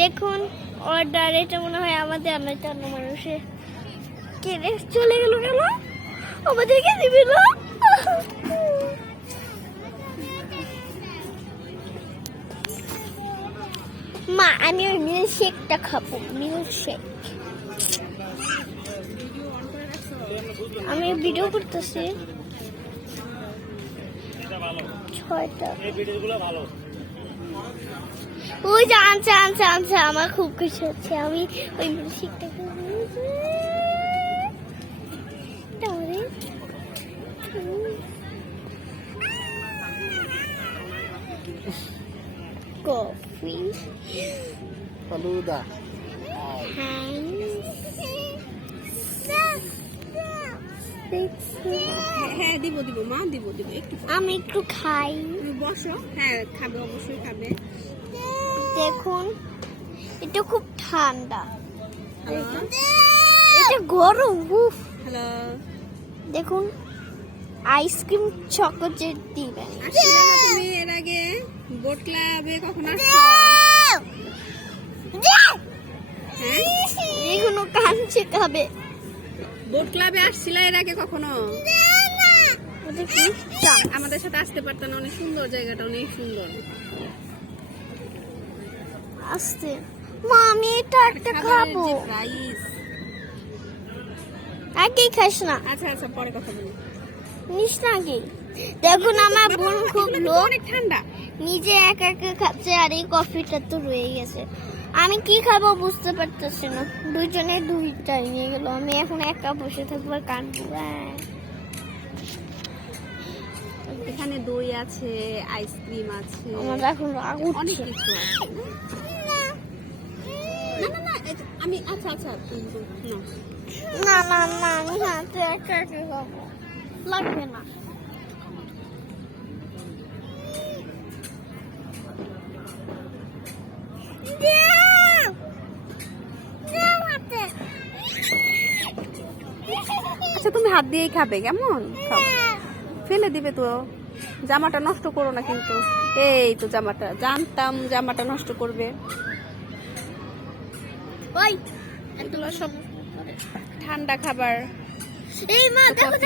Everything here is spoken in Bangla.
দেখুন অর্ডার, এটা মনে হয় আমাদের অন্য মানুষে কেড়ে চলে গেল আমাদেরকে দিবে না। মা আমি ওই মিল্কশেকটা খাবো, মিল্কশেক। আমি ভিডিও করতেছি 6টা। ওই যে আনছে আমার খুব খুশি হচ্ছে। আমি ওই মিল্কশেকটা খাবো। কফি ফালুদা হ্যাঁ দিব মা দিব একটু। আমি একটু খাই। বসো। হ্যাঁ খাবে, অবশ্যই খাবে। দেখুন এটা খুব ঠান্ডা, এটা গরম। হ্যালো, দেখুন আইসক্রিম চকোলেট দিবেন। তুমি এর আগে বোট ক্লাবে কখন আসছো? এগুলো কাঁচে খাবে। বোট ক্লাবে আসছিলা এর আগে কখনো? আমাদের সাথে আসতে পারতেন, অনেক সুন্দর জায়গাটা, অনেক সুন্দর। আসতে মা আমি এটা একটা খাবো। আগে খাস না। আচ্ছা পরে কথা বলি। নিস না আগে। দেখুন আমার বোন খুব লোক, অনেক ঠান্ডা, নিজে একা খাচ্ছে আর এই কফিটা তো রয়ে গেছে। আমি কি খাবো বুঝতে পারতেছি না, দুইজনে দুইটাই নিয়ে গেল। আমি এখন একা বসে থাকবো আর কাঁদবো। এখানে দই আছে, আইসক্রিম আছে, আমার এখন রাগ অনেক উঠছে। কিছু আছে। না আমি আচ্ছা না আমি হাতে একা খাবো, লাগবে না। আচ্ছা তুমি হাত দিয়েই খাবে, কেমন? ফেলে দিবে তো, জামাটা নষ্ট করো না কিন্তু। এই তো জামাটা, জানতাম জামাটা নষ্ট করবে। ওই এগুলো সব ঠান্ডা খাবার। এই মা দেখো